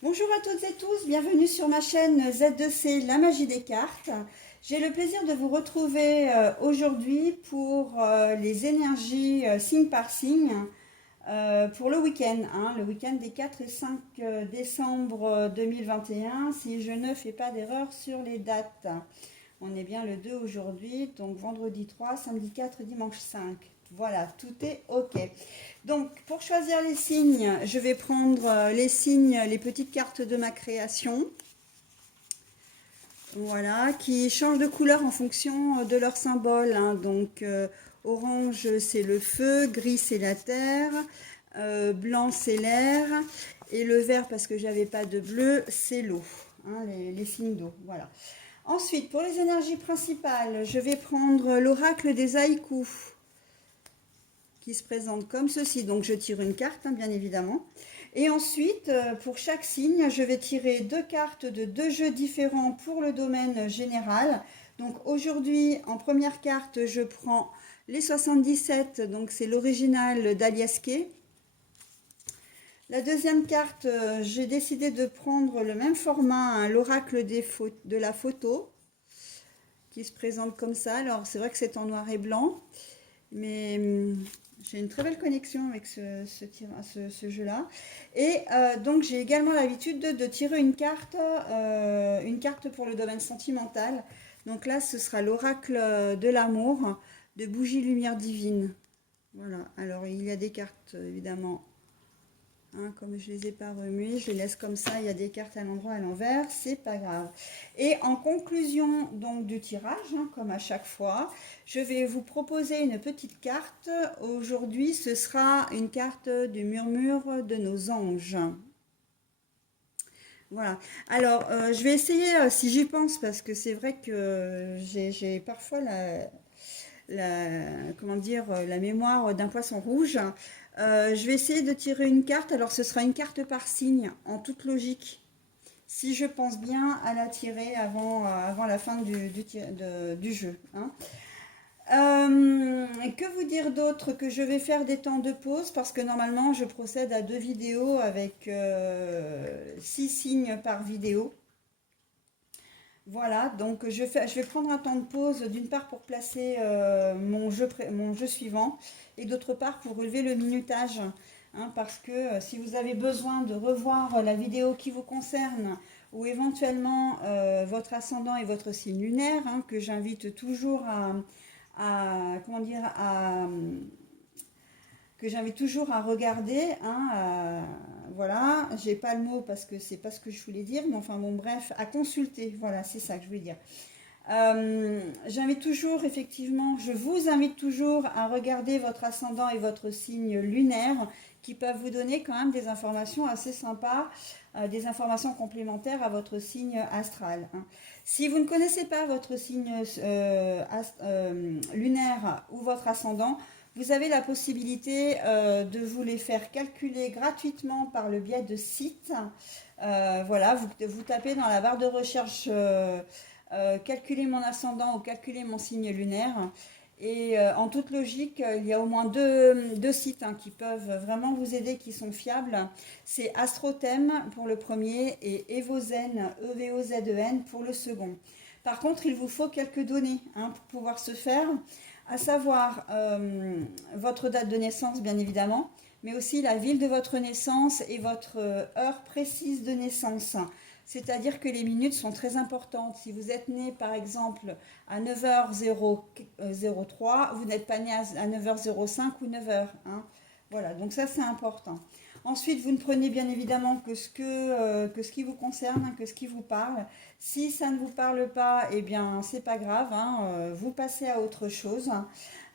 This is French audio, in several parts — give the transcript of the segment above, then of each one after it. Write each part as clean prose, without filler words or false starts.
Bonjour à toutes et tous, bienvenue sur ma chaîne Z2C, la magie des cartes. J'ai le plaisir de vous retrouver aujourd'hui pour les énergies signe par signe pour le week-end, le week-end des 4 et 5 décembre 2021, si je ne fais pas d'erreur sur les dates. On est bien le 2 aujourd'hui, donc vendredi 3, samedi 4, dimanche 5. Voilà, tout est OK. Donc, pour choisir les signes, je vais prendre les signes, les petites cartes de ma création. Voilà, qui changent de couleur en fonction de leur symbole. Donc, orange, c'est le feu, gris, c'est la terre, blanc, c'est l'air, et le vert, parce que j'avais pas de bleu, c'est l'eau. Les signes d'eau, voilà. Ensuite, pour les énergies principales, je vais prendre l'oracle des haïkus qui se présente comme ceci. Donc je tire une carte, bien évidemment. Et ensuite, pour chaque signe, je vais tirer deux cartes de deux jeux différents pour le domaine général. Donc aujourd'hui, en première carte, je prends les 77, donc c'est l'original d'Aliasqué. La deuxième carte, j'ai décidé de prendre le même format, l'oracle de la photo, qui se présente comme ça. Alors c'est vrai que c'est en noir et blanc, mais j'ai une très belle connexion avec ce jeu-là. Et donc j'ai également l'habitude de tirer une carte pour le domaine sentimental. Donc là, ce sera l'oracle de l'amour de Bougie Lumière Divine. Voilà, alors il y a des cartes évidemment. Comme je les ai pas remuées, je les laisse comme ça. Il y a des cartes à l'endroit, à l'envers, c'est pas grave. Et en conclusion donc du tirage, comme à chaque fois, je vais vous proposer une petite carte. Aujourd'hui, ce sera une carte du murmure de nos anges. Voilà. Alors, je vais essayer, si j'y pense, parce que c'est vrai que j'ai parfois comment dire, la mémoire d'un poisson rouge. Je vais essayer de tirer une carte. Alors, ce sera une carte par signe, en toute logique. Si je pense bien à la tirer avant la fin du jeu. Que vous dire d'autre? Que je vais faire des temps de pause parce que normalement je procède à deux vidéos avec 6 signes par vidéo. Voilà, donc je vais prendre un temps de pause d'une part pour placer mon jeu suivant et d'autre part pour relever le minutage. Parce que si vous avez besoin de revoir la vidéo qui vous concerne ou éventuellement votre ascendant et votre signe lunaire, que j'invite toujours comment dire, que j'invite toujours à regarder. Voilà, j'ai pas le mot parce que c'est pas ce que je voulais dire, mais enfin bon, bref, à consulter. Voilà, c'est ça que je voulais dire. J'invite toujours, effectivement, je vous invite toujours à regarder votre ascendant et votre signe lunaire qui peuvent vous donner quand même des informations assez sympas, des informations complémentaires à votre signe astral. Si vous ne connaissez pas votre signe lunaire ou votre ascendant, vous avez la possibilité de vous les faire calculer gratuitement par le biais de sites. Voilà, vous tapez dans la barre de recherche calculer mon ascendant ou calculer mon signe lunaire. Et en toute logique, il y a au moins deux sites qui peuvent vraiment vous aider, qui sont fiables. C'est Astrothème pour le premier et Evozen, Evozen pour le second. Par contre, il vous faut quelques données pour pouvoir se faire, à savoir votre date de naissance, bien évidemment, mais aussi la ville de votre naissance et votre heure précise de naissance. C'est-à-dire que les minutes sont très importantes. Si vous êtes né, par exemple, à 9h03, vous n'êtes pas né à 9h05 ou 9h. Voilà, donc ça c'est important. Ensuite, vous ne prenez bien évidemment que ce qui vous concerne, que ce qui vous parle. Si ça ne vous parle pas, eh bien, c'est pas grave, vous passez à autre chose.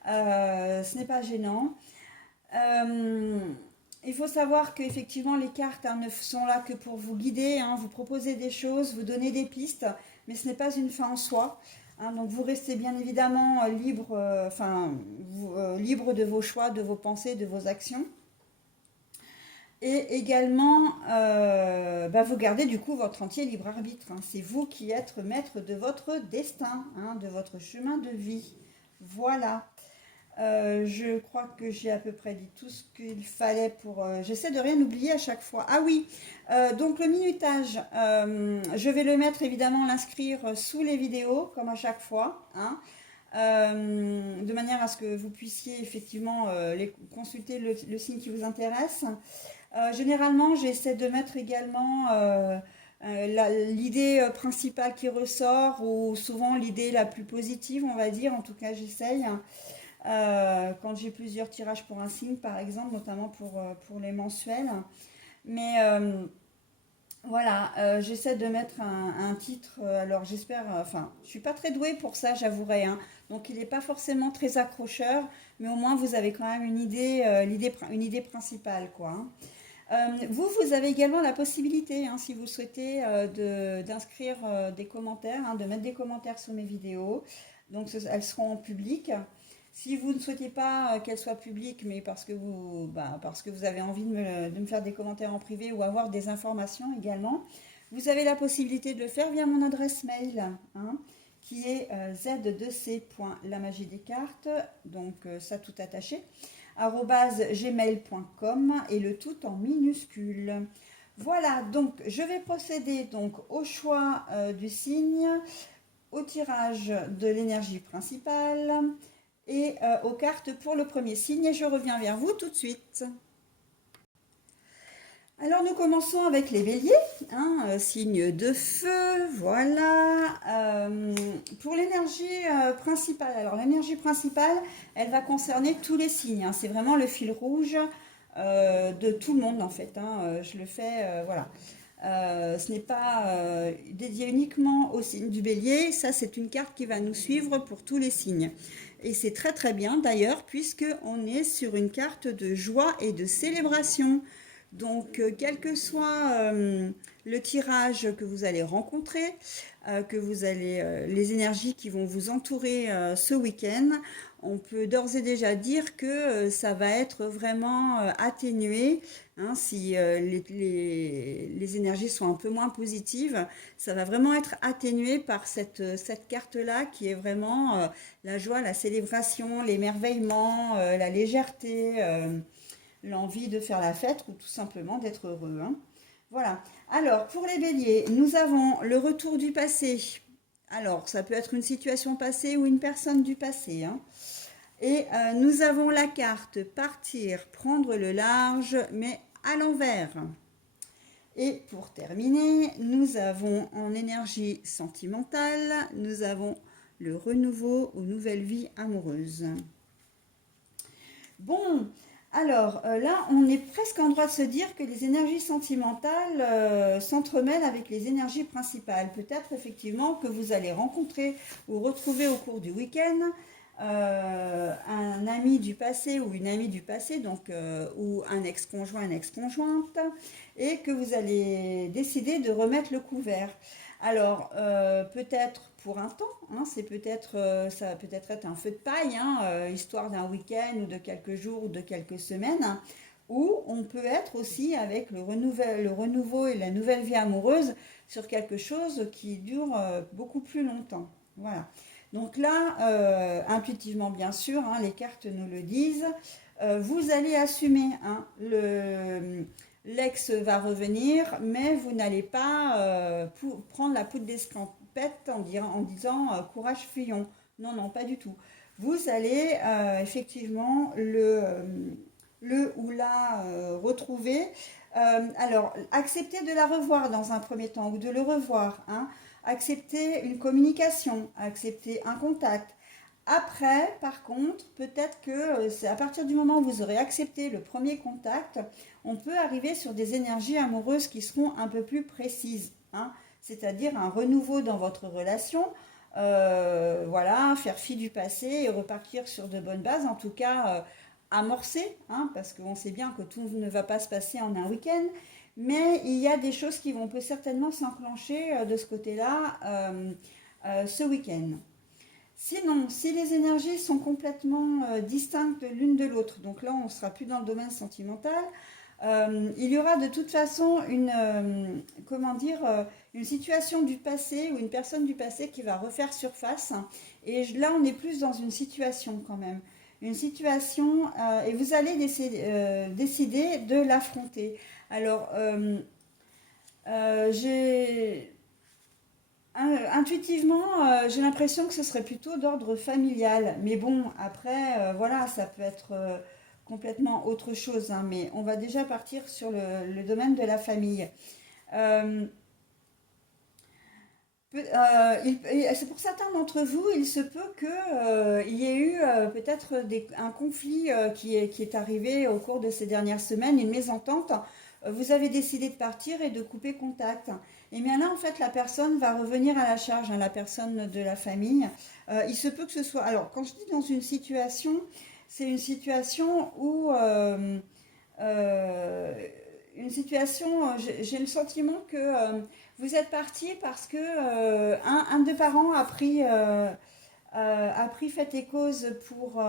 Ce n'est pas gênant. Il faut savoir qu'effectivement les cartes ne sont là que pour vous guider, vous proposer des choses, vous donner des pistes, mais ce n'est pas une fin en soi. Donc vous restez bien évidemment libre, libre de vos choix, de vos pensées, de vos actions. Et également, vous gardez du coup votre entier libre arbitre. C'est vous qui êtes maître de votre destin, de votre chemin de vie. Voilà. Je crois que j'ai à peu près dit tout ce qu'il fallait pour... j'essaie de rien oublier à chaque fois. Ah oui, donc le minutage, je vais le mettre évidemment, l'inscrire sous les vidéos, comme à chaque fois, hein, de manière à ce que vous puissiez effectivement consulter le signe qui vous intéresse. Généralement, j'essaie de mettre également l'idée principale qui ressort, ou souvent l'idée la plus positive, on va dire, en tout cas j'essaye. Quand j'ai plusieurs tirages pour un signe, par exemple, notamment pour les mensuels. Mais voilà, j'essaie de mettre un titre. Alors j'espère, enfin, je suis pas très douée pour ça, j'avouerai, hein. Donc il n'est pas forcément très accrocheur, mais au moins vous avez quand même une idée, une idée principale, quoi, hein. Vous avez également la possibilité, hein, si vous souhaitez, d'inscrire des commentaires, hein, de mettre des commentaires sur mes vidéos. Donc elles seront en public. Si vous ne souhaitez pas qu'elles soient publiques, mais parce que vous avez envie de me faire des commentaires en privé ou avoir des informations également, vous avez la possibilité de le faire via mon adresse mail, hein, qui est z2c.lamagiedescartes, donc ça tout attaché, @gmail.com, et le tout en minuscule. Voilà, donc je vais procéder donc au choix du signe, au tirage de l'énergie principale et aux cartes pour le premier signe, et je reviens vers vous tout de suite. Alors nous commençons avec les béliers, hein, signe de feu, voilà. Pour l'énergie principale, alors l'énergie principale, elle va concerner tous les signes, hein, c'est vraiment le fil rouge de tout le monde en fait, hein, je le fais, voilà. Ce n'est pas dédié uniquement au signe du bélier, ça c'est une carte qui va nous suivre pour tous les signes. Et c'est très très bien d'ailleurs, puisque on est sur une carte de joie et de célébration. Donc, quel que soit le tirage que vous allez rencontrer, les énergies qui vont vous entourer ce week-end, on peut d'ores et déjà dire que ça va être vraiment atténué, hein, si les énergies sont un peu moins positives, ça va vraiment être atténué par cette carte-là, qui est vraiment la joie, la célébration, l'émerveillement, la légèreté, l'envie de faire la fête, ou tout simplement d'être heureux, hein. Voilà. Alors, pour les béliers, nous avons le retour du passé. Alors, ça peut être une situation passée ou une personne du passé, hein. Et nous avons la carte partir, prendre le large, mais à l'envers. Et pour terminer, nous avons en énergie sentimentale, nous avons le renouveau ou nouvelle vie amoureuse. Bon, alors là, on est presque en droit de se dire que les énergies sentimentales s'entremêlent avec les énergies principales. Peut-être effectivement que vous allez rencontrer ou retrouver au cours du week-end un ami du passé ou une amie du passé, donc, ou un ex-conjoint, une ex-conjointe, et que vous allez décider de remettre le couvert. Alors, peut-être pour un temps, hein, ça va peut-être être un feu de paille, hein, histoire d'un week-end ou de quelques jours ou de quelques semaines, hein, ou on peut être aussi avec le renouveau et la nouvelle vie amoureuse sur quelque chose qui dure beaucoup plus longtemps. Voilà. Donc là, intuitivement bien sûr, hein, les cartes nous le disent, vous allez assumer, hein, l'ex va revenir, mais vous n'allez pas prendre la poudre d'escampette en disant courage fuyons. Non, non, pas du tout. Vous allez effectivement le ou la retrouver. Alors, accepter de la revoir dans un premier temps, ou de le revoir, hein. Accepter une communication, accepter un contact. Après, par contre, peut-être que c'est à partir du moment où vous aurez accepté le premier contact, on peut arriver sur des énergies amoureuses qui seront un peu plus précises, hein. C'est-à-dire un renouveau dans votre relation, voilà, faire fi du passé et repartir sur de bonnes bases, en tout cas amorcer, hein, parce qu'on sait bien que tout ne va pas se passer en un week-end, mais il y a des choses qui peut certainement s'enclencher de ce côté-là ce week-end. Sinon, si les énergies sont complètement distinctes l'une de l'autre, donc là on ne sera plus dans le domaine sentimental, il y aura de toute façon une situation du passé ou une personne du passé qui va refaire surface. Et là, on est plus dans une situation quand même. une situation et vous allez décider de l'affronter. Alors, intuitivement, j'ai l'impression que ce serait plutôt d'ordre familial. Mais bon, après, voilà, ça peut être complètement autre chose, hein, mais on va déjà partir sur le domaine de la famille. Euh, c'est pour certains d'entre vous, il se peut que, il y ait eu peut-être un conflit qui est arrivé au cours de ces dernières semaines, une mésentente. Vous avez décidé de partir et de couper contact. Et bien là, en fait, la personne va revenir à la charge, hein, la personne de la famille. Il se peut que ce soit... Alors, quand je dis dans une situation, c'est une situation où... euh, une situation, j'ai le sentiment que vous êtes parti parce que un des parents a pris fait et cause pour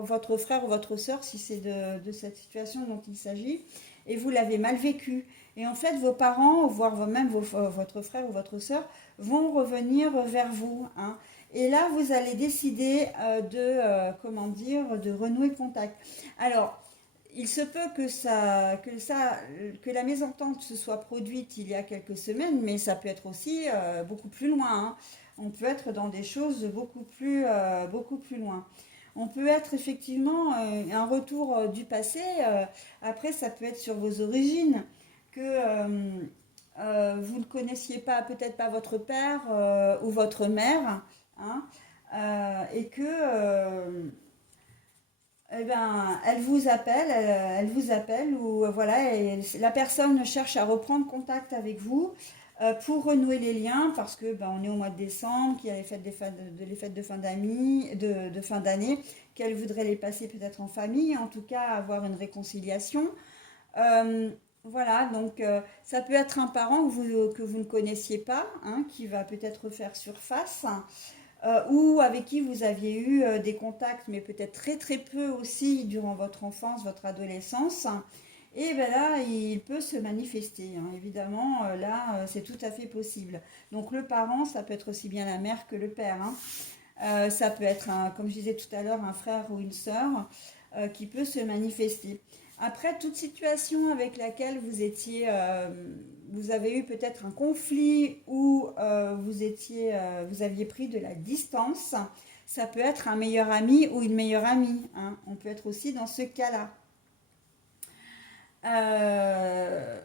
votre frère ou votre sœur, si c'est de cette situation dont il s'agit, et vous l'avez mal vécu. Et en fait, vos parents, voire même votre frère ou votre sœur, vont revenir vers vous, hein. Et là, vous allez décider comment dire, de renouer contact. Alors, il se peut que la mésentente se soit produite il y a quelques semaines, mais ça peut être aussi beaucoup plus loin, hein. On peut être dans des choses beaucoup plus loin. On peut être effectivement un retour du passé. Après, ça peut être sur vos origines, que vous ne connaissiez pas, peut-être pas votre père ou votre mère, hein, et que eh ben, elle vous appelle ou voilà, et la personne cherche à reprendre contact avec vous pour renouer les liens parce que ben, on est au mois de décembre, qu'il y a les fêtes de fin de fin d'année, qu'elle voudrait les passer peut-être en famille, en tout cas avoir une réconciliation. Euh, voilà, donc ça peut être un parent que vous ne connaissiez pas, hein, qui va peut-être faire surface ou avec qui vous aviez eu des contacts, mais peut-être très très peu aussi durant votre enfance, votre adolescence. Et ben là, il peut se manifester, hein. Évidemment, là, c'est tout à fait possible. Donc le parent, ça peut être aussi bien la mère que le père, hein. Ça peut être, comme je disais tout à l'heure, un frère ou une sœur qui peut se manifester. Après, toute situation avec laquelle vous avez eu peut-être un conflit ou vous aviez pris de la distance, ça peut être un meilleur ami ou une meilleure amie, hein. On peut être aussi dans ce cas-là. Euh,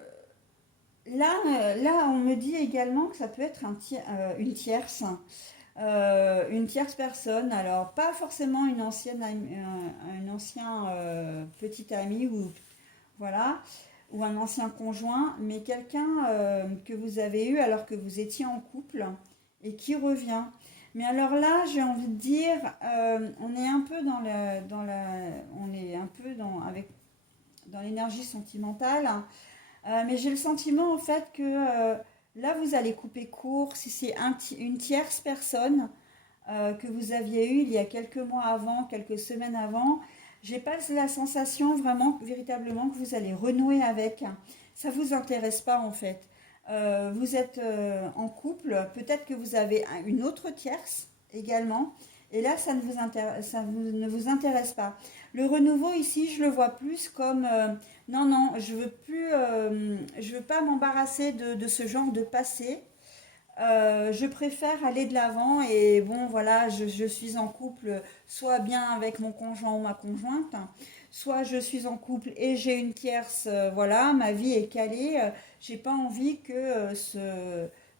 là, on me dit également que ça peut être une tierce. Une tierce personne, alors pas forcément un ancien petit ami ou voilà, ou un ancien conjoint, mais quelqu'un que vous avez eu alors que vous étiez en couple et qui revient. Mais alors là, j'ai envie de dire, on est un peu on est un peu dans l'énergie sentimentale, mais j'ai le sentiment en fait que là, vous allez couper court si c'est une tierce personne que vous aviez eue il y a quelques mois avant, quelques semaines avant. J'ai pas la sensation vraiment, véritablement, que vous allez renouer avec. Ça vous intéresse pas en fait. Vous êtes en couple, peut-être que vous avez une autre tierce également, et là ne vous intéresse pas. Le renouveau ici, je le vois plus comme non, non, je veux pas m'embarrasser de ce genre de passé. Je préfère aller de l'avant et bon voilà, je suis en couple soit bien avec mon conjoint ou ma conjointe, soit je suis en couple et j'ai une tierce, voilà, ma vie est calée, j'ai pas envie que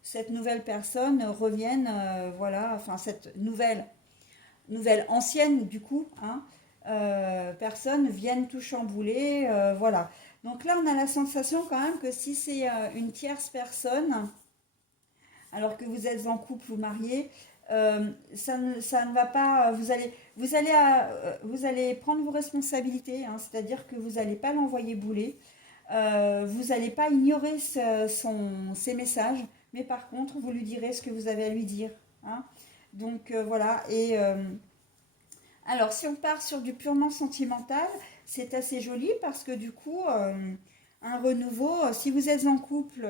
cette nouvelle personne revienne, voilà, enfin cette nouvelle ancienne du coup, hein, personne vienne tout chambouler, voilà. Donc là on a la sensation quand même que si c'est une tierce personne, alors que vous êtes en couple ou marié, ça ne va pas. Vous allez prendre vos responsabilités, hein, c'est-à-dire que vous n'allez pas l'envoyer bouler. Vous n'allez pas ignorer ses messages, mais par contre, vous lui direz ce que vous avez à lui dire, hein. Donc voilà. Et alors, si on part sur du purement sentimental, c'est assez joli parce que du coup, un renouveau, si vous êtes en couple,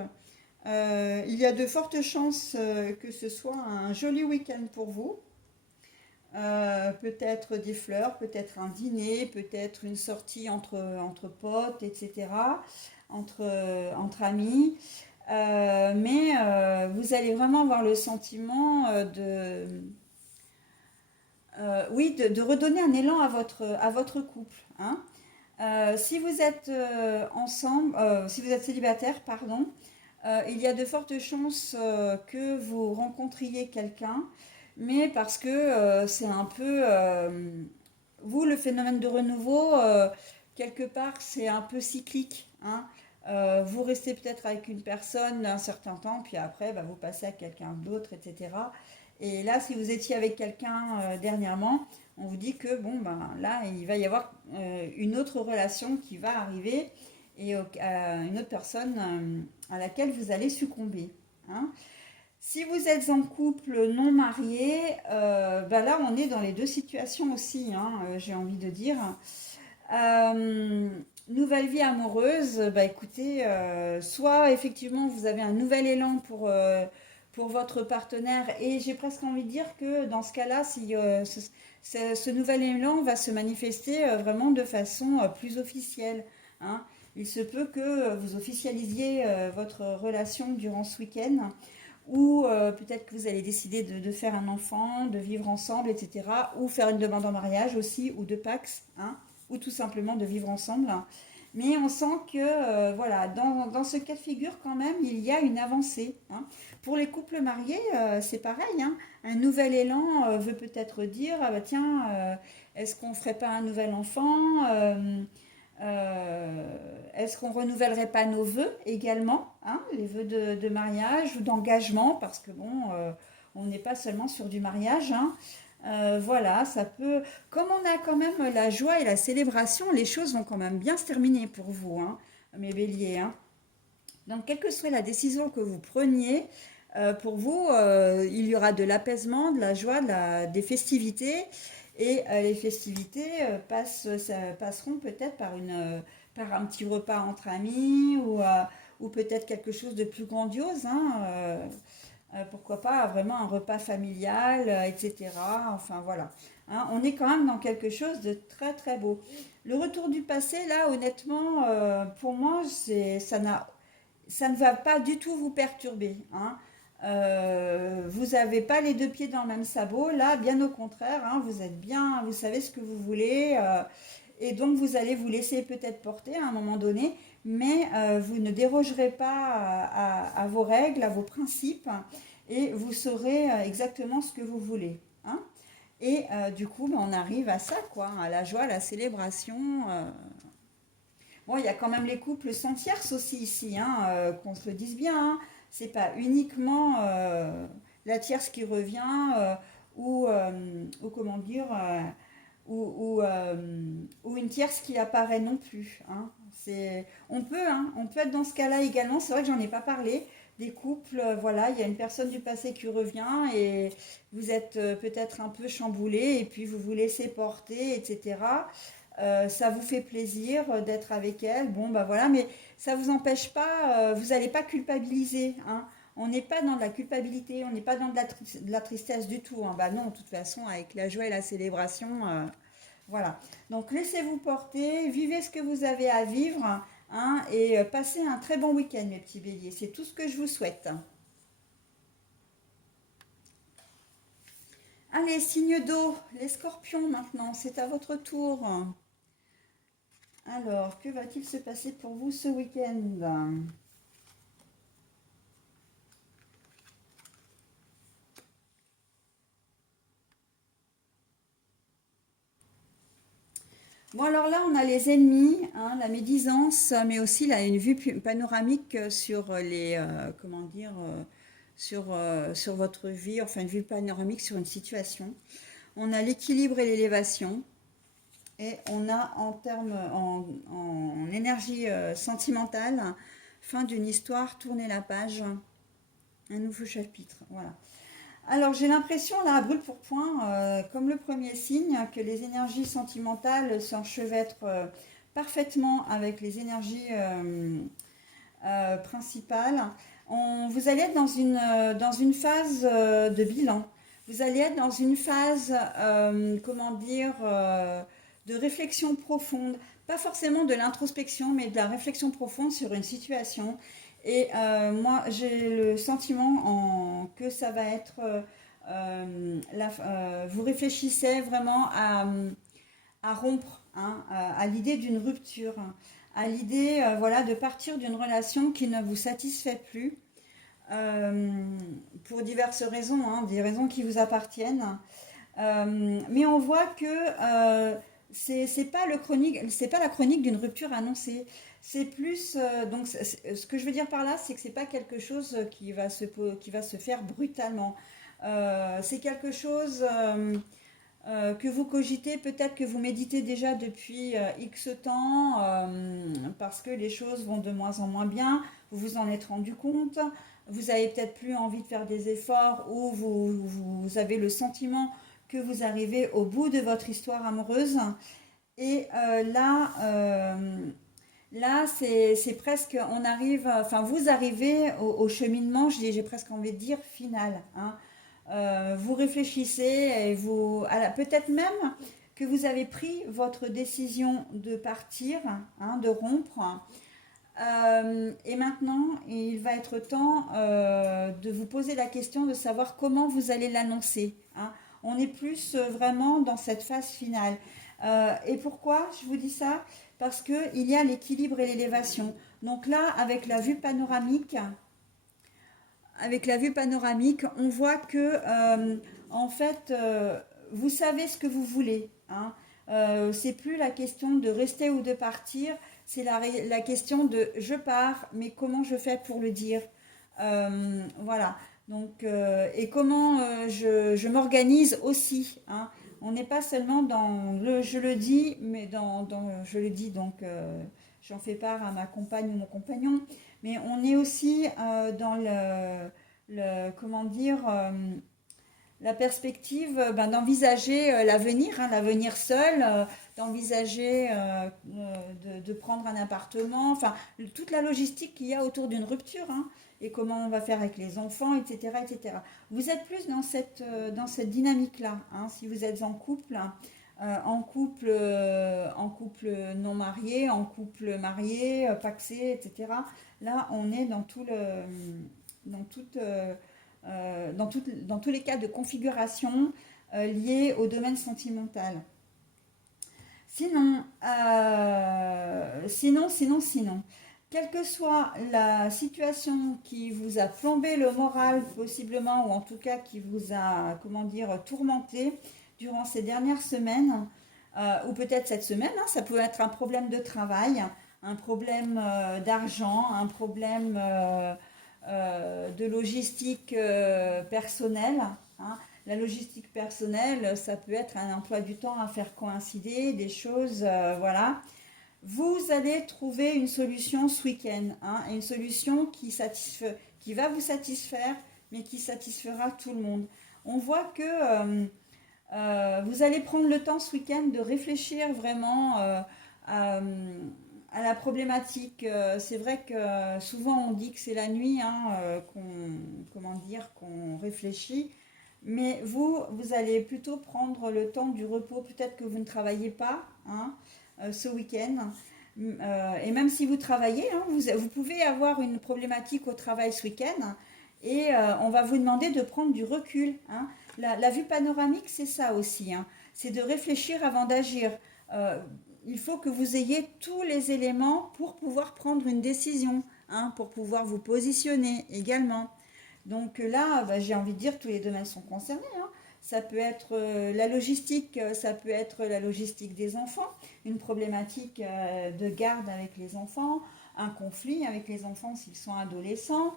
il y a de fortes chances que ce soit un joli week-end pour vous. peut-être des fleurs, peut-être un dîner, peut-être une sortie entre potes, etc., entre amis. Mais vous allez vraiment avoir le sentiment oui, de redonner un élan à votre couple, hein. Si vous êtes ensemble, si vous êtes célibataire, pardon, il y a de fortes chances que vous rencontriez quelqu'un, mais parce que c'est un peu, vous, le phénomène de renouveau, quelque part, c'est un peu cyclique, hein. Vous restez peut-être avec une personne un certain temps, puis après, bah, vous passez à quelqu'un d'autre, etc. Et là, si vous étiez avec quelqu'un dernièrement, on vous dit que bon, ben là, il va y avoir une autre relation qui va arriver et une autre personne à laquelle vous allez succomber, hein. Si vous êtes en couple non marié, ben là, on est dans les deux situations aussi, hein, j'ai envie de dire. Euh, Nouvelle vie amoureuse, bah écoutez, soit effectivement vous avez un nouvel élan pour votre partenaire, et j'ai presque envie de dire que dans ce cas-là, si ce nouvel élan va se manifester vraiment de façon plus officielle, hein. Il se peut que vous officialisiez votre relation durant ce week-end, ou peut-être que vous allez décider de faire un enfant, de vivre ensemble, etc. Ou faire une demande en mariage aussi, ou de Pax, hein, ou tout simplement de vivre ensemble. Mais on sent que, voilà, dans ce cas de figure, quand même, il y a une avancée, hein. Pour les couples mariés, c'est pareil, hein. Un nouvel élan veut peut-être dire, ah bah tiens, est-ce qu'on ne ferait pas un nouvel enfant, est-ce qu'on renouvellerait pas nos vœux également, hein, les vœux de mariage ou d'engagement, parce que bon, on n'est pas seulement sur du mariage, hein. Voilà, ça peut. Comme on a quand même la joie et la célébration, les choses vont quand même bien se terminer pour vous, hein, mes béliers, hein. Donc, quelle que soit la décision que vous preniez, pour vous, il y aura de l'apaisement, de la joie, des festivités. Et les festivités passeront peut-être par un petit repas entre amis, ou peut-être quelque chose de plus grandiose, hein, pourquoi pas vraiment un repas familial, etc. Enfin voilà, hein, on est quand même dans quelque chose de très très beau. Le retour du passé, là, honnêtement, pour moi, ça ne va pas du tout vous perturber, hein. Vous n'avez pas les deux pieds dans le même sabot, là, bien au contraire, hein, vous êtes bien, vous savez ce que vous voulez, et donc vous allez vous laisser peut-être porter à un moment donné, mais vous ne dérogerez pas à vos règles, à vos principes, et vous saurez exactement ce que vous voulez, hein. Et du coup, ben, on arrive à ça, quoi, à la joie, à la célébration. Bon, il y a quand même les couples sans tierce aussi ici, hein, qu'on se le dise bien, hein. C'est pas uniquement la tierce qui revient, ou comment dire, ou une tierce qui apparaît non plus, hein. On peut être dans ce cas-là également. C'est vrai que j'en ai pas parlé. Des couples, voilà, il y a une personne du passé qui revient et vous êtes peut-être un peu chamboulé et puis vous vous laissez porter, etc. Ça vous fait plaisir d'être avec elle, bon bah voilà, mais ça vous empêche pas, vous n'allez pas culpabiliser, hein. On n'est pas dans de la culpabilité, on n'est pas dans de la tristesse du tout, hein. Bah non, de toute façon, avec la joie et la célébration, voilà. Donc laissez-vous porter, vivez ce que vous avez à vivre, hein, et passez un très bon week-end, mes petits béliers. C'est tout ce que je vous souhaite. Allez, signe d'eau, les scorpions maintenant, c'est à votre tour. Alors, que va-t-il se passer pour vous ce week-end? Bon, alors là, on a les ennemis, hein, la médisance, mais aussi là, une vue panoramique sur comment dire, sur votre vie, enfin une vue panoramique sur une situation. On a l'équilibre et l'élévation, et on a en énergie sentimentale, fin d'une histoire, tourner la page, un nouveau chapitre, voilà. Alors j'ai l'impression là, à brûle pour point, comme le premier signe, que les énergies sentimentales s'enchevêtrent parfaitement avec les énergies principales. Vous allez être dans une phase de bilan. vous allez être dans une phase, comment dire, de réflexion profonde. Pas forcément de l'introspection, mais de la réflexion profonde sur une situation. Et moi, j'ai le sentiment que ça va être... vous réfléchissez vraiment à rompre, hein, à l'idée d'une rupture, hein, à l'idée voilà, de partir d'une relation qui ne vous satisfait plus, euh, pour diverses raisons, hein, des raisons qui vous appartiennent. Mais on voit que c'est pas c'est pas la chronique d'une rupture annoncée. C'est plus ce que je veux dire par là, c'est que c'est pas quelque chose qui va se faire brutalement. C'est quelque chose que vous cogitez, peut-être que vous méditez déjà depuis X temps, parce que les choses vont de moins en moins bien, vous vous en êtes rendu compte, vous avez peut-être plus envie de faire des efforts, ou vous avez le sentiment que vous arrivez au bout de votre histoire amoureuse. Et là c'est presque, on arrive, enfin vous arrivez au cheminement, j'ai presque envie de dire final, hein. Vous réfléchissez et peut-être même que vous avez pris votre décision de partir, hein, de rompre. Et maintenant, il va être temps de vous poser la question de savoir comment vous allez l'annoncer, hein. On est plus vraiment dans cette phase finale. Et pourquoi je vous dis ça? Parce qu'il y a l'équilibre et l'élévation. Donc là, avec la vue panoramique, on voit que, en fait, vous savez ce que vous voulez, hein. C'est plus la question de rester ou de partir, c'est la question de je pars, mais comment je fais pour le dire. Voilà. Donc, et comment je m'organise aussi, hein. On n'est pas seulement dans le je le dis, mais je le dis, donc j'en fais part à ma compagne ou mon compagnon, mais on est aussi dans comment dire, la perspective d'envisager l'avenir, hein, l'avenir seul, d'envisager de prendre un appartement, enfin toute la logistique qu'il y a autour d'une rupture, hein, et comment on va faire avec les enfants, etc. etc. Vous êtes plus dans cette dynamique-là, hein, si vous êtes en couple. En couple non marié, en couple marié, pacsé, etc. Là, on est dans, toute, dans tous les cas de configuration liés au domaine sentimental. Sinon, quelle que soit la situation qui vous a plombé le moral possiblement, ou en tout cas qui vous a, comment dire, tourmenté durant ces dernières semaines, ou peut-être cette semaine, hein, ça peut être un problème de travail, un problème d'argent, un problème de logistique personnelle, hein. La logistique personnelle, ça peut être un emploi du temps à faire coïncider, des choses, voilà. Vous allez trouver une solution ce week-end, hein, une solution qui va vous satisfaire, mais qui satisfera tout le monde. On voit que vous allez prendre le temps ce week-end de réfléchir vraiment à, à la problématique. C'est vrai que souvent on dit que c'est la nuit, hein, qu'on réfléchit. Mais vous allez plutôt prendre le temps du repos. Peut-être que vous ne travaillez pas, hein, ce week-end. Et même si vous travaillez, hein, vous pouvez avoir une problématique au travail ce week-end. Et on va vous demander de prendre du recul, hein. La vue panoramique, c'est ça aussi, hein. C'est de réfléchir avant d'agir. Euh, il faut que vous ayez tous les éléments pour pouvoir prendre une décision, hein, pour pouvoir vous positionner également. Donc là, j'ai envie de dire, tous les domaines sont concernés, hein. Ça peut être la logistique, ça peut être la logistique des enfants, une problématique de garde avec les enfants, un conflit avec les enfants s'ils sont adolescents.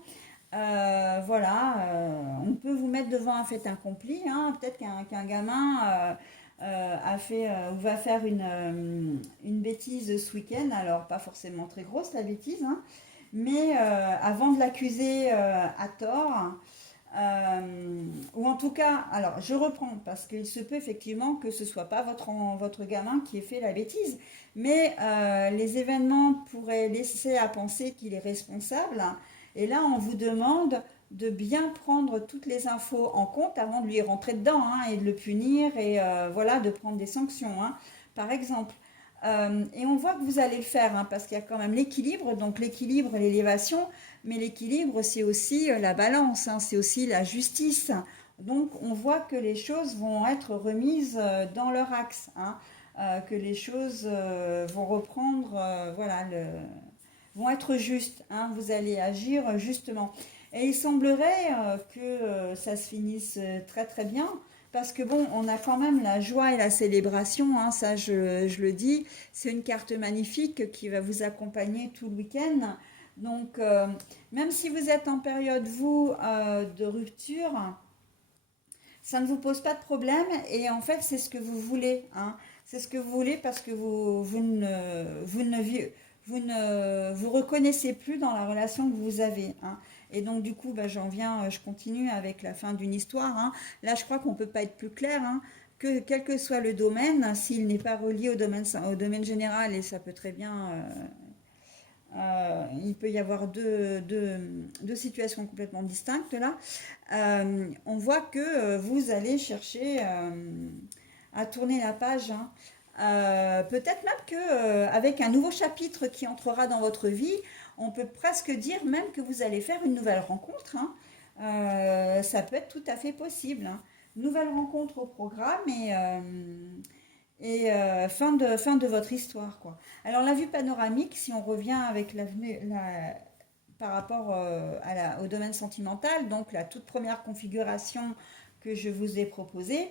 Voilà, on peut vous mettre devant un fait accompli, hein. Peut-être qu'un gamin va faire une bêtise ce week-end, alors pas forcément très grosse la bêtise, hein, mais avant de l'accuser à tort, ou en tout cas, alors je reprends, parce qu'il se peut effectivement que ce soit pas votre gamin qui ait fait la bêtise, mais les événements pourraient laisser à penser qu'il est responsable, et là on vous demande de bien prendre toutes les infos en compte avant de lui rentrer dedans, hein, et de le punir et voilà, de prendre des sanctions, hein, par exemple. Et on voit que vous allez le faire, hein, parce qu'il y a quand même l'équilibre, donc l'équilibre et l'élévation, mais l'équilibre c'est aussi la balance, hein, c'est aussi la justice. Donc on voit que les choses vont être remises dans leur axe, hein, que les choses vont reprendre, voilà, vont être justes, hein, vous allez agir justement. Et il semblerait que ça se finisse très très bien, parce que bon, on a quand même la joie et la célébration, hein, ça je le dis, c'est une carte magnifique qui va vous accompagner tout le week-end. Donc, même si vous êtes en période, vous, de rupture, ça ne vous pose pas de problème et en fait, c'est ce que vous voulez, hein. C'est ce que vous voulez parce que vous ne vous reconnaissez plus dans la relation que vous avez, hein. Et donc, du coup, bah, je continue avec la fin d'une histoire, hein. Là, je crois qu'on ne peut pas être plus clair, hein, que quel que soit le domaine, s'il n'est pas relié au domaine général, et ça peut très bien il peut y avoir deux situations complètement distinctes là. On voit que vous allez chercher à tourner la page, hein. Peut-être même que avec un nouveau chapitre qui entrera dans votre vie, on peut presque dire même que vous allez faire une nouvelle rencontre, hein. Ça peut être tout à fait possible, hein. Nouvelle rencontre au programme et fin de votre histoire, quoi. Alors la vue panoramique, si on revient avec par rapport au domaine sentimental, donc la toute première configuration que je vous ai proposée,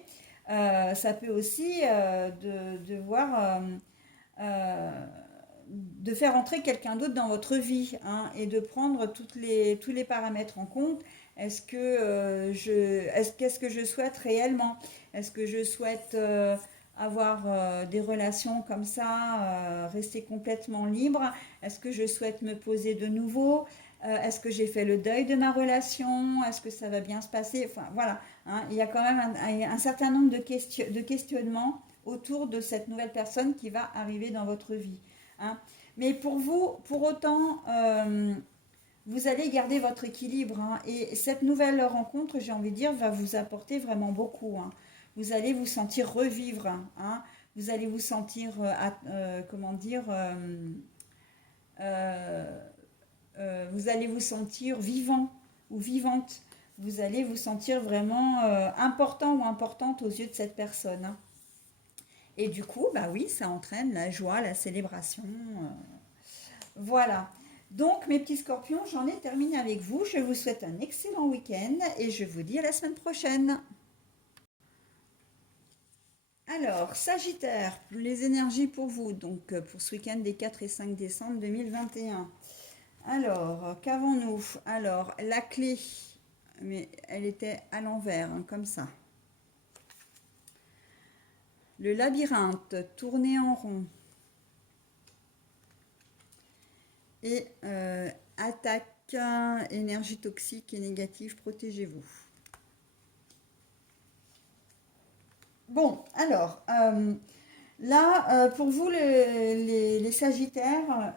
ça peut aussi de voir, euh, de faire entrer quelqu'un d'autre dans votre vie, hein, et de prendre tous les paramètres en compte. Qu'est-ce que je souhaite réellement? Est-ce que je souhaite avoir des relations comme ça, rester complètement libre? Est-ce que je souhaite me poser de nouveau? Est-ce que j'ai fait le deuil de ma relation? Est-ce que ça va bien se passer? Enfin voilà, hein, il y a quand même un certain nombre de questionnements autour de cette nouvelle personne qui va arriver dans votre vie, hein. Mais pour vous, pour autant, vous allez garder votre équilibre, hein, et cette nouvelle rencontre, j'ai envie de dire, va vous apporter vraiment beaucoup, hein. Vous allez vous sentir revivre, hein. Vous allez vous sentir, comment dire, euh, vous allez vous sentir vivant ou vivante. Vous allez vous sentir vraiment important ou importante aux yeux de cette personne, hein. Et du coup, bah oui, ça entraîne la joie, la célébration. Voilà. Donc, mes petits scorpions, j'en ai terminé avec vous. Je vous souhaite un excellent week-end et je vous dis à la semaine prochaine. Alors, Sagittaire, les énergies pour vous, donc pour ce week-end des 4 et 5 décembre 2021. Alors, qu'avons-nous? Alors, la clé, mais elle était à l'envers, hein, comme ça. Le labyrinthe, tourner en rond. Et attaque, énergie toxique et négative, protégez-vous. Bon, alors, là, pour vous, les Sagittaires,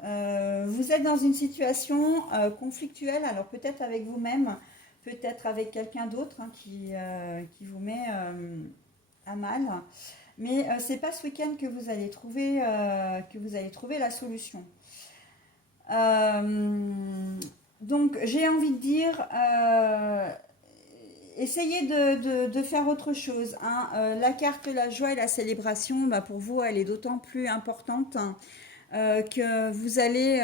vous êtes dans une situation conflictuelle, alors peut-être avec vous-même, peut-être avec quelqu'un d'autre, hein, qui vous met à mal. Mais c'est pas ce week-end que vous allez trouver la solution. Donc, j'ai envie de dire, essayez de faire autre chose, hein. La carte, la joie et la célébration, bah, pour vous, elle est d'autant plus importante, hein, que vous allez,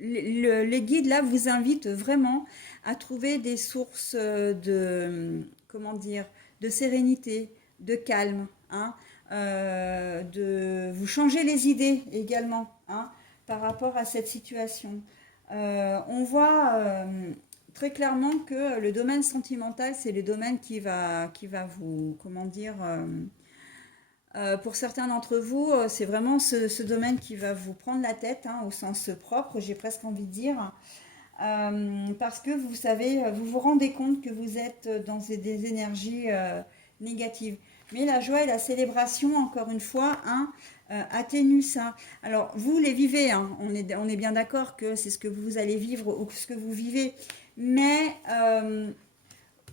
les guides là vous invitent vraiment à trouver des sources comment dire, de sérénité, de calme, hein, de vous changer les idées également, hein, par rapport à cette situation. On voit très clairement que le domaine sentimental, c'est le domaine qui va vous, comment dire, pour certains d'entre vous, c'est vraiment ce domaine qui va vous prendre la tête, hein, au sens propre, j'ai presque envie de dire. Parce que vous savez, vous vous rendez compte que vous êtes dans des énergies négatives. Mais la joie et la célébration, encore une fois, hein, atténuent ça. Alors, vous les vivez, hein, on est bien d'accord que c'est ce que vous allez vivre ou ce que vous vivez. Mais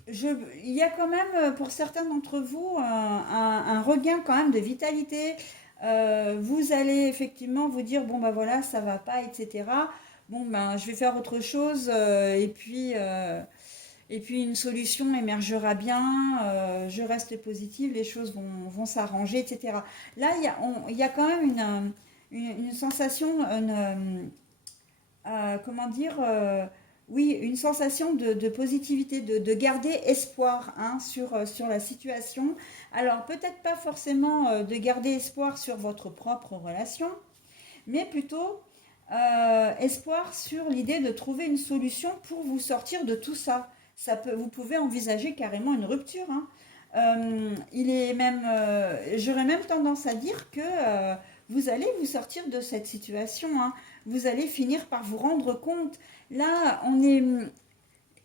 je, il y a quand même, pour certains d'entre vous, un regain quand même de vitalité. Vous allez effectivement vous dire, bon, bah voilà, ça va pas, etc. Bon, ben, je vais faire autre chose, et puis une solution émergera bien, je reste positive, les choses vont s'arranger, etc. Là, il y a quand même une sensation, comment dire, oui, une sensation de positivité, de garder espoir, hein, sur la situation. Alors, peut-être pas forcément de garder espoir sur votre propre relation, mais plutôt espoir sur l'idée de trouver une solution pour vous sortir de tout ça. Vous pouvez envisager carrément une rupture, hein. Il est même, j'aurais même tendance à dire que vous allez vous sortir de cette situation, hein. Vous allez finir par vous rendre compte. Là,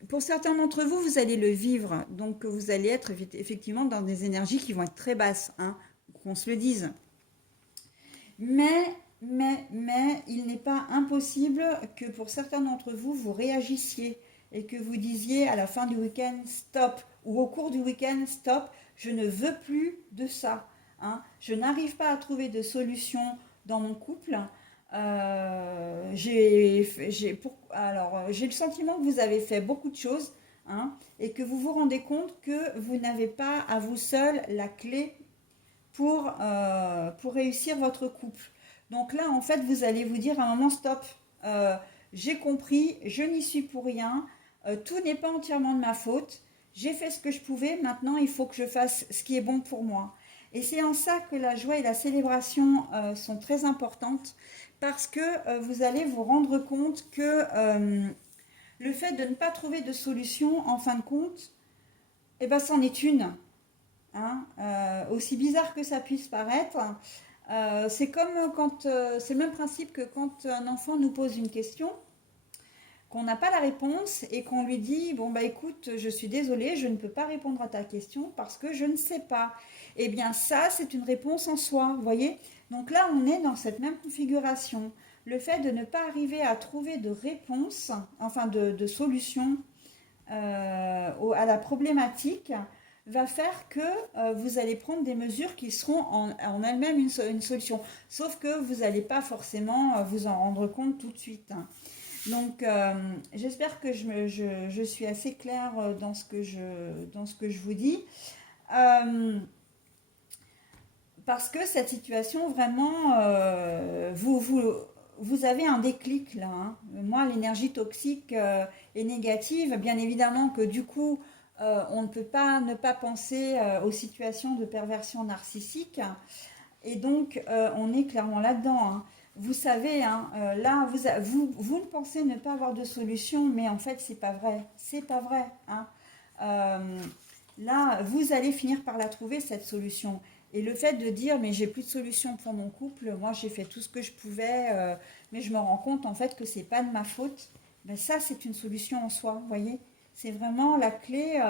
pour certains d'entre vous, vous allez le vivre. Donc, vous allez être effectivement dans des énergies qui vont être très basses, hein, qu'on se le dise. Mais, il n'est pas impossible que pour certains d'entre vous, vous réagissiez et que vous disiez à la fin du week-end stop ou au cours du week-end stop, je ne veux plus de ça, hein. Je n'arrive pas à trouver de solution dans mon couple. J'ai le sentiment que vous avez fait beaucoup de choses, hein, et que vous vous rendez compte que vous n'avez pas à vous seul la clé pour réussir votre couple. Donc là, en fait, vous allez vous dire à un moment, stop, j'ai compris, je n'y suis pour rien, tout n'est pas entièrement de ma faute, j'ai fait ce que je pouvais, maintenant il faut que je fasse ce qui est bon pour moi. Et c'est en ça que la joie et la célébration sont très importantes, parce que vous allez vous rendre compte que le fait de ne pas trouver de solution, en fin de compte, eh ben, c'en est une. Hein, aussi bizarre que ça puisse paraître, c'est comme quand, c'est le même principe que quand un enfant nous pose une question, qu'on n'a pas la réponse et qu'on lui dit, bon bah écoute, je suis désolée, je ne peux pas répondre à ta question parce que je ne sais pas. Eh bien ça, c'est une réponse en soi, vous voyez. Donc là, on est dans cette même configuration. Le fait de ne pas arriver à trouver de réponse, enfin de solution à la problématique, va faire que vous allez prendre des mesures qui seront en elles-mêmes une solution. Sauf que vous n'allez pas forcément vous en rendre compte tout de suite, hein. Donc, j'espère que je suis assez claire dans ce que je vous dis. Euh, Parce que cette situation, vraiment, vous avez un déclic là, hein. Moi, l'énergie toxique est négative. Bien évidemment que du coup, on ne peut pas ne pas penser aux situations de perversion narcissique. Et donc, on est clairement là-dedans, hein. Vous savez, hein, là, vous ne pensez ne pas avoir de solution, mais en fait, c'est pas vrai. C'est pas vrai, hein. Euh, Là, vous allez finir par la trouver, cette solution. Et le fait de dire, mais j'ai plus de solution pour mon couple, moi j'ai fait tout ce que je pouvais, mais je me rends compte en fait que c'est pas de ma faute, ben ça c'est une solution en soi, vous voyez. C'est vraiment la clé,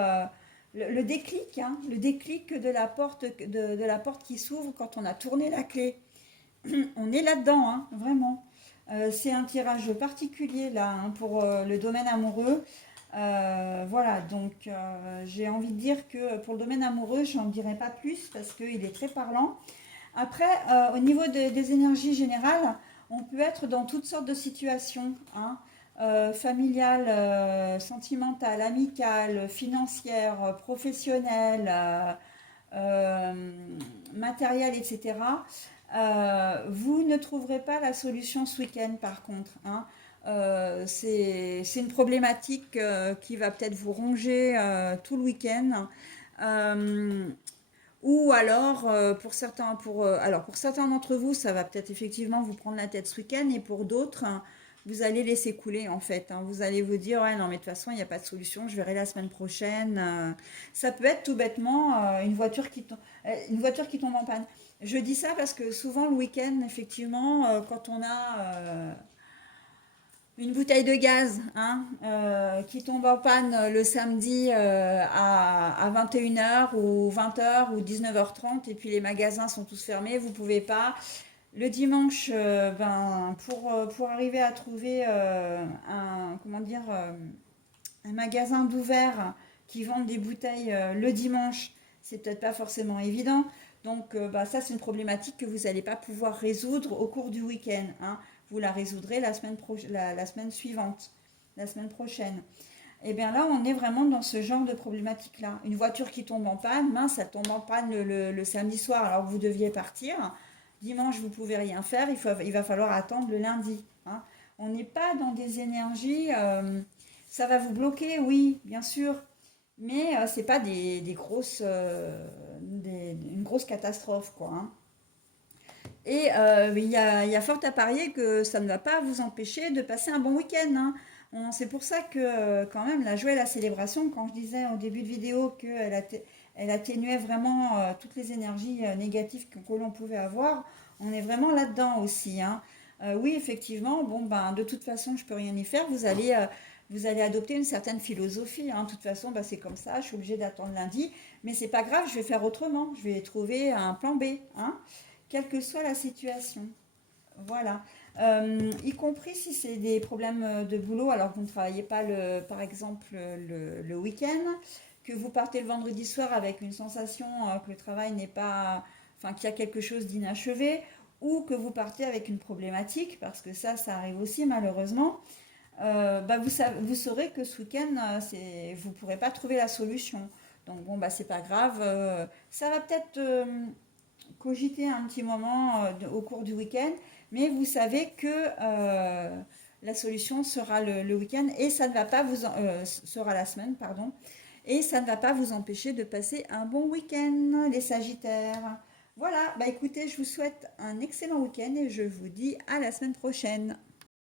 le déclic, hein, le déclic de la porte qui s'ouvre quand on a tourné la clé. On est là-dedans, hein, vraiment. C'est un tirage particulier là, hein, pour le domaine amoureux. Voilà, donc j'ai envie de dire que pour le domaine amoureux, je n'en dirai pas plus parce qu'il est très parlant. Après, au niveau des énergies générales, on peut être dans toutes sortes de situations, hein, familiales, sentimentales, amicales, financières, professionnelles, matérielles, etc. Vous ne trouverez pas la solution ce week-end par contre, hein. C'est une problématique qui va peut-être vous ronger tout le week-end. Euh, ou alors, pour certains d'entre vous, ça va peut-être effectivement vous prendre la tête ce week-end, et pour d'autres, hein, vous allez laisser couler en fait, hein. Vous allez vous dire, ouais, non, mais de toute façon, il n'y a pas de solution, je verrai la semaine prochaine. Ça peut être tout bêtement une voiture qui tombe en panne. Je dis ça parce que souvent, le week-end, effectivement, quand on a une bouteille de gaz hein, qui tombe en panne le samedi à 21 h ou 20 h ou 19 h 30 et puis les magasins sont tous fermés, vous pouvez pas. Le dimanche, pour arriver à trouver comment dire, un magasin d'ouvert qui vend des bouteilles le dimanche, c'est peut-être pas forcément évident. Donc ça, c'est une problématique que vous n'allez pas pouvoir résoudre au cours du week-end, hein. Vous la résoudrez la semaine suivante, la semaine prochaine. Et bien là, on est vraiment dans ce genre de problématique-là. Une voiture qui tombe en panne, mince, ça tombe en panne le samedi soir alors que vous deviez partir. Dimanche, vous ne pouvez rien faire, il va falloir attendre le lundi, hein. On n'est pas dans des énergies, ça va vous bloquer, oui, bien sûr, mais c'est pas des grosses, une grosse catastrophe, quoi, hein. Et il y a fort à parier que ça ne va pas vous empêcher de passer un bon week-end, hein. C'est pour ça que quand même la joie et la célébration, quand je disais au début de vidéo elle atténuait vraiment toutes les énergies négatives que l'on pouvait avoir, on est vraiment là-dedans aussi, hein. Oui, effectivement, bon ben de toute façon je peux rien y faire, vous allez adopter une certaine philosophie, hein. De toute façon, ben, c'est comme ça, je suis obligée d'attendre lundi, mais c'est pas grave, je vais faire autrement, je vais trouver un plan B, hein, quelle que soit la situation. Voilà. Y compris si c'est des problèmes de boulot, alors que vous ne travaillez pas, par exemple, le week-end, que vous partez le vendredi soir avec une sensation que le travail n'est pas, enfin, qu'il y a quelque chose d'inachevé, ou que vous partez avec une problématique, parce que ça arrive aussi malheureusement, bah vous saurez que ce week-end, vous ne pourrez pas trouver la solution. Donc bon, bah c'est pas grave. Ça va peut-être cogiter un petit moment au cours du week-end, mais vous savez que la solution sera le week-end et ça ne va pas sera la semaine, pardon, et ça ne va pas vous empêcher de passer un bon week-end, les Sagittaires. Voilà, bah écoutez, je vous souhaite un excellent week-end et je vous dis à la semaine prochaine.